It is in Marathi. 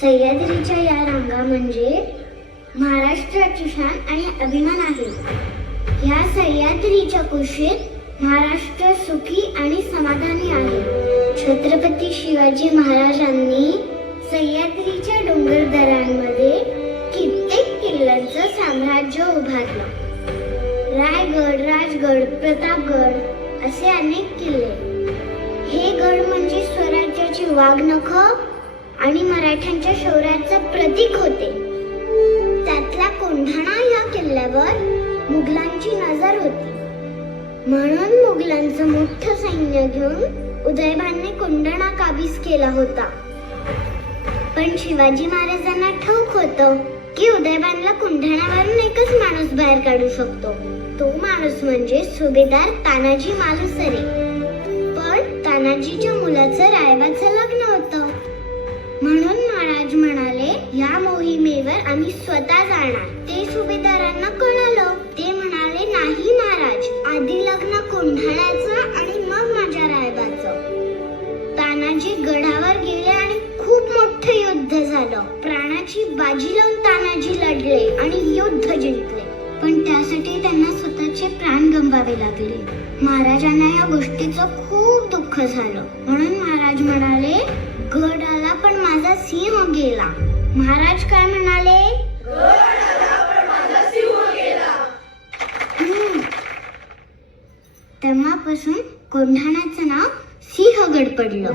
सह्याद्रीच्या या रांगा म्हणजे महाराष्ट्राची शान आणि अभिमान आहे. ह्या सह्याद्रीच्या कुशीत महाराष्ट्र सुखी आणि समाधानी आहे. छत्रपती शिवाजी महाराजांनी सह्याद्रीच्या डोंगरदऱ्यांमध्ये कित्येक किल्ल्यांचं साम्राज्य उभारलं. रायगड, राजगड, प्रतापगड असे अनेक किल्ले. हे गड म्हणजे स्वराज्याची वाघनखं आणि मराठ्यांच्या शौर्याचं प्रतीक होते. त्यातल्या कोंढाणा या किल्ल्यावर मुघलांची नजर होती. म्हणून मुघलांचं मोठं सैन्य घेऊन उदयभानने कोंढाणा काबीज केला होता. पण शिवाजी महाराजांना ठाऊक होतं की उदयभानला कोंढाण्यावरून एकच माणूस बाहेर काढू शकतो. तो माणूस म्हणजे सुभेदार तानाजी मालुसरे. पण तानाजीच्या मुलाचं रायबाचं लग्न होतं. म्हणून महाराज म्हणाले, या मोहिमेवर आम्ही स्वतः जाणार. ते सुभेदारांना कळालं. ते म्हणाले, नाही महाराज, आधी लग्न कोंढाण्याचं आणि मग माझ्या रायबाचं. तानाजी गडावर गेले आणि खूप मोठं युद्ध झालं. प्राणाची बाजी लावून तानाजी लढले आणि युद्ध जिंकले. पण त्यासाठी त्यांना स्वतःचे प्राण गमवावे लागले. महाराजांना या गोष्टीचं खूप दुःख झालं. म्हणून महाराज म्हणाले, गड आला पण माझा सिंह गेला. महाराज काय म्हणाले? गड आला पण माझा सिंह गेला. तेव्हापासून कोंढाण्याचं नाव सिंहगड पडलं.